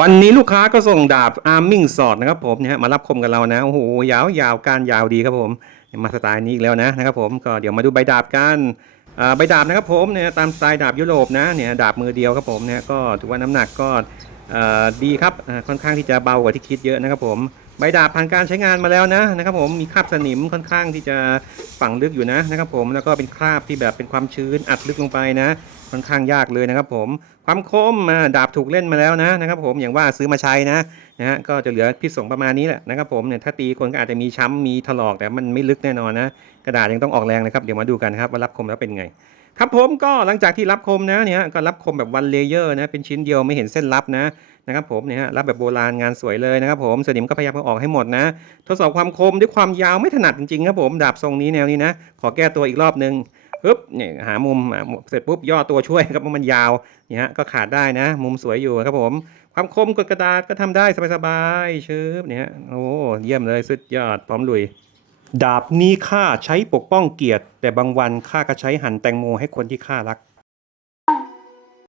วันนี้ลูกค้าก็ส่งดาบอาร์มิงสอดนะครับผมเนี่ยฮะมารับคมกับเรานะโอ้โหยาวยาวการยาวดีครับผมมาสไตล์นี้อีกแล้วนะนะครับผมก็เดี๋ยวมาดูใบดาบกันใบดาบนะครับผมเนี่ยตามสไตล์ดาบยุโรปนะเนี่ยดาบมือเดียวครับผมเนี่ยก็ถือว่าน้ำหนักก็ดีครับค่อนข้างที่จะเบากว่าที่คิดเยอะนะครับผม ใบดาบผ่านการใช้งานมาแล้วนะนะครับผมมีคราบสนิมค่อนข้างที่จะฝังลึกอยู่นะนะครับผมแล้วก็เป็นคราบที่แบบเป็นความชื้นอัดลึกลงไปนะ ค่อนข้างยากเลยนะครับผมความคมดาบถูกเล่นมาแล้วนะนะครับผมอย่างว่าซื้อมาใช้นะนะฮะก็จะเหลือพิษสงประมาณนี้แหละนะครับผมเนี่ยถ้าตีคนก็อาจจะมีช้ำมีถลอกแต่มันไม่ลึกแน่นอนนะกระดาษยังต้องออกแรงนะครับเดี๋ยวมาดูกันครับว่ารับคมแล้วเป็นไงครับผมก็หลังจากที่รับคมนะเนี่ยก็รับคมแบบวันเลเยอร์นะเป็นชิ้นเดียวไม่เห็นเส้นรับนะนะครับผมเนี่ยรับแบบโบราณงานสวยเลยนะครับผมสนิมก็พยายามเอออกให้หมดนะ ทดสอบความคมด้วยความยาวไม่ถนัดจริงๆครับผมดาบทรงนี้แนวนี้นะ ขอแก้ตัวอีกรอบนึงปึ๊บเนี่ยหามุมเสร็จปุ๊บย่อตัวช่วยครับเพราะมันยาวเนี่ยฮะก็ขาดได้นะ มุมสวยอยู่ครับผม ความคมกดกระดาษก็ทำได้สบายๆชืบเนี่ยโอ้เยี่ยมเลยสุดยอดพร้อมลุยดาบนี้ข้าใช้ปกป้องเกียรติ แต่บางวันข้าก็ใช้หั่นแตงโมให้คนที่ข้ารัก